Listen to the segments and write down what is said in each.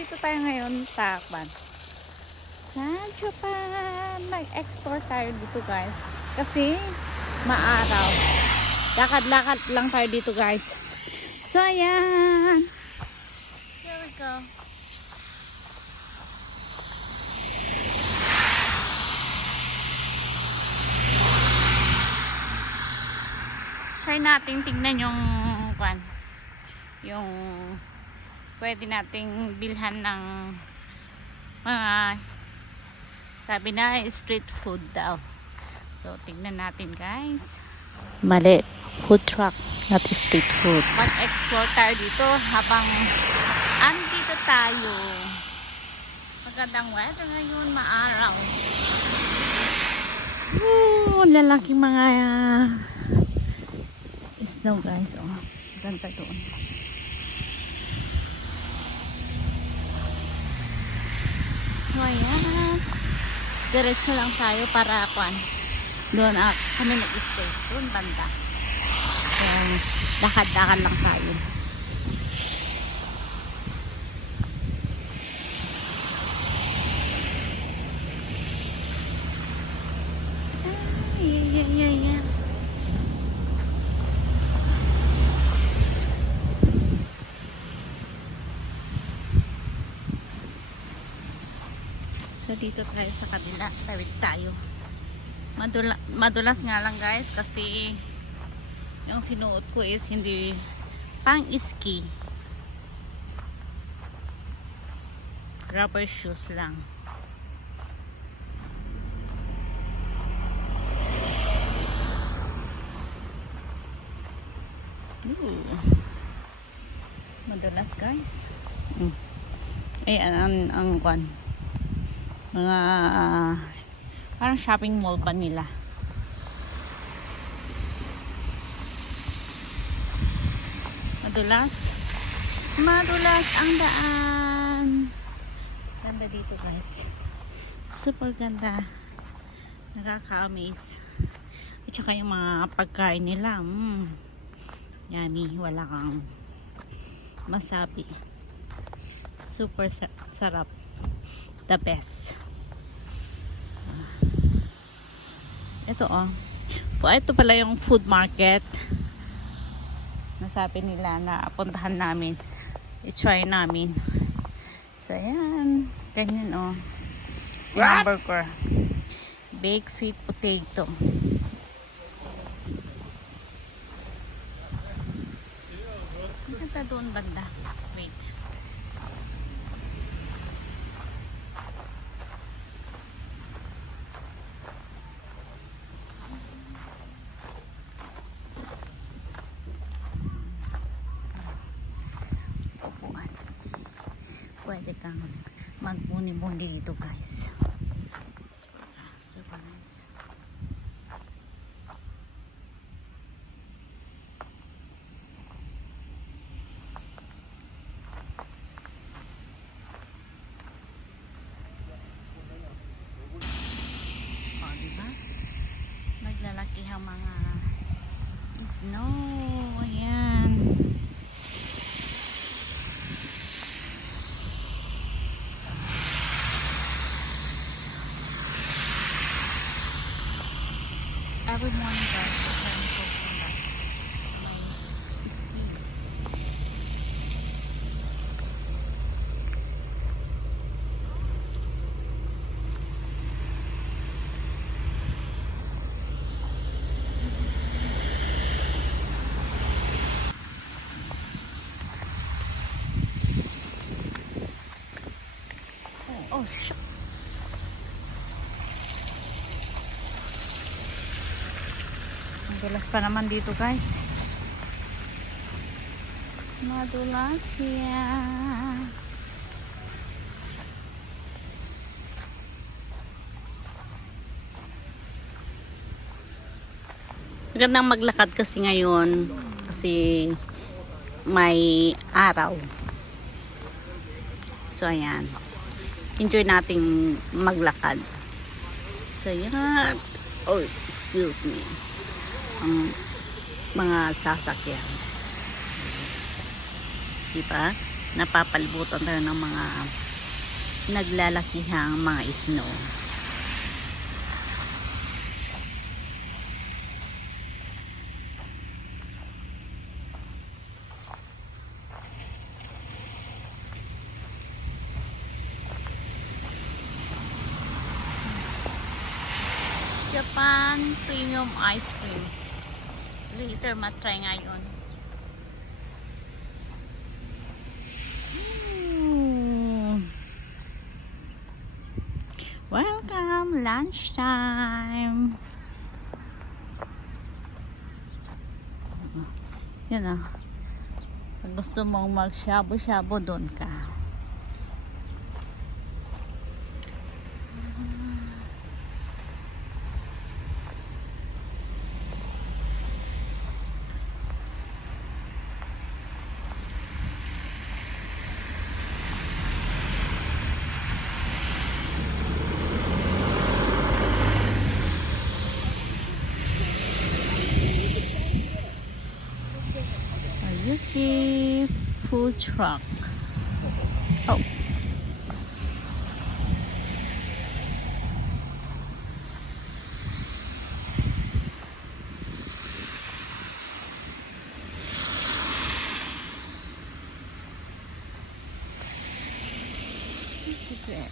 dito tayo ngayon sa Japan. Mag-explore tayo dito guys. Kasi maaraw. Lakad-lakad lang tayo dito guys. So ayan. Here we go. Try natin tignan yung pwede nating bilhan ng mga sabi na street food daw. So tignan natin guys. Mali, food truck, not street food. Mag-explore tayo dito habang andito tayo. Magandang weather ngayon, maaraw. Lalaking mga snow guys. Oh, ganda doon. So ayan, diretso lang tayo para doon kami nag-stay doon banda. So lakad-lakad lang tayo. Yeah. So dito tayo sa kabila, tawid tayo. Madulas nga lang guys kasi yung sinuot ko is hindi pang ski. Rubber shoes lang. Madulas guys. Ayan ang mga parang shopping mall pa nila. Madulas ang daan. Ganda dito guys, super ganda, nakaka-amaze. At saka yung mga pagkain nila yummy, wala kang masabi, super sarap, the best. Ito ito pala yung food market. Nasabi nila na puntahan namin, i-try namin. So ayan, ganyan hamburger, baked sweet potato. Ganda doon banda. Wait. Pwede kang magmuni-muni dito guys. Super nice. Diba? Naglalaki ang mga snow. Ayan. Every morning guys, I'm posting that my ski. Oh shit. Madulas pa naman dito guys. Madulas yan. Magandang maglakad kasi ngayon kasi may araw. So ayan, enjoy nating maglakad. So yan. Oh, excuse me. Mga sasakyan. Diba? napapalibutan tayo ng mga naglalakihang mga snow. Japan Premium Ice Cream. Later matry ngayon. Welcome, lunchtime. Yan ah. Pag gusto mong mag-shabu-shabu, doon ka. Yuki food truck. Oh. Okay.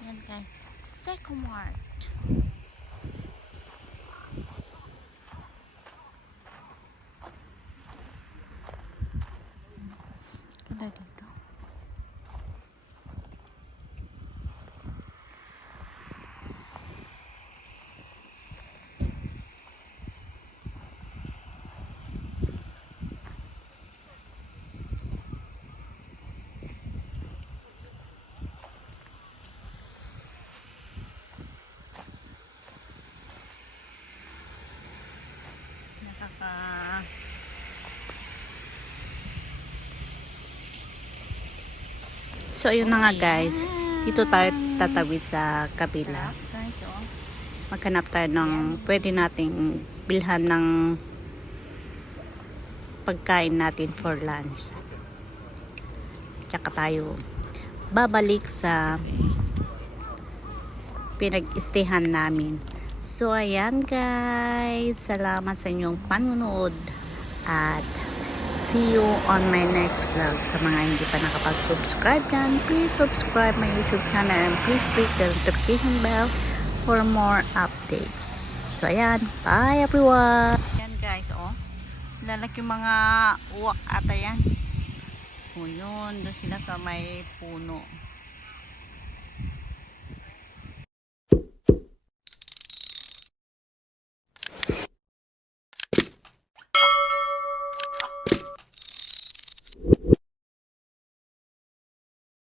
Yan guys, Secomart. Ada dito. So, ayun na nga guys. Dito tayo tatawid sa kabila. Maghanap tayo ng pwede nating bilhan ng pagkain natin for lunch. Tsaka tayo babalik sa pinag-istehan namin. So, ayan guys. Salamat sa inyong panunood. At see you on my next vlog. Sa mga hindi pa nakapag-subscribe dyan, please subscribe my YouTube channel and please click the notification bell for more updates. So, ayan. Bye everyone! Ayan guys, oh. Lalaki mga uwak ata yan. O yun, doon sila sa may puno.